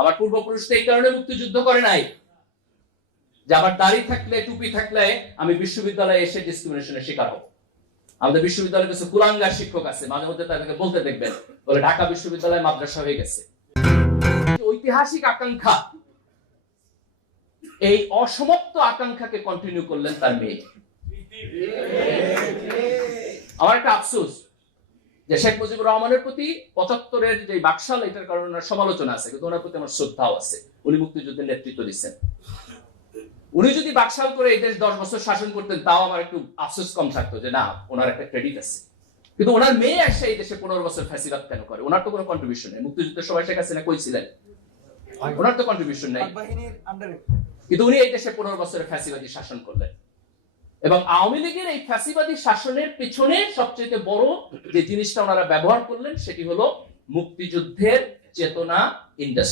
আমার পূর্বপুরুষরা এই কারণে মুক্তিযুদ্ধ করে নাই যে আমার দাড়ি থাকলে টুপি থাকলে আমি বিশ্ববিদ্যালয়ে এসে ডিসক্রিমিনেশনের শিকার হব। আমাদের বিশ্ববিদ্যালয়ে কিছু কুলাঙ্গার শিক্ষক আছে, মাঝে মধ্যে তাদেরকে বলতে দেখবেন, বলে ঢাকা বিশ্ববিদ্যালয় মাদ্রাসা হয়ে গেছে। ঐতিহাসিক আকাঙ্ক্ষা, এই অসমাপ্ত আকাঙ্ক্ষাকে কন্টিনিউ করলেন তার মেয়ে। আমার একটা আফসোস যে শেখ মুজিবুর রহমানের প্রতি 75-এর যে বাকশাল, এটার কারণে সমালোচনা আছে, কিন্তু ওনার প্রতি আমার শ্রদ্ধাও আছে। উনি মুক্তিযুদ্ধের নেতৃত্ব দিচ্ছেন। উনি যদি বাকশাল করে এই দেশ 10 বছর শাসন করতেন, তাও আমার একটু আফসোস কম থাকতো যে না, ওনার একটা ক্রেডিট আছে। কিন্তু ওনার মেয়ে এসে এই দেশে 15 বছর ফ্যাসিবাদ কেন করে? ওনার তো কোনো কন্ট্রিবিউশন নেই। মুক্তিযুদ্ধের সময় শেখ হাসিনা কই ছিলেন? ওনার তো কন্ট্রিবিউশন নেই, কিন্তু উনি এই দেশে 15 বছরের ফ্যাসিবাদী শাসন করলেন। এবং আওয়ামী লীগের এই ফ্যাসিবাদী শাসনের পিছনে সবচেয়ে বড় যে জিনিসটা ওনারা ব্যবহার করলেন, সেটি হলো মুক্তিযুদ্ধের চেতনা ইন্ডাস্ট্রি।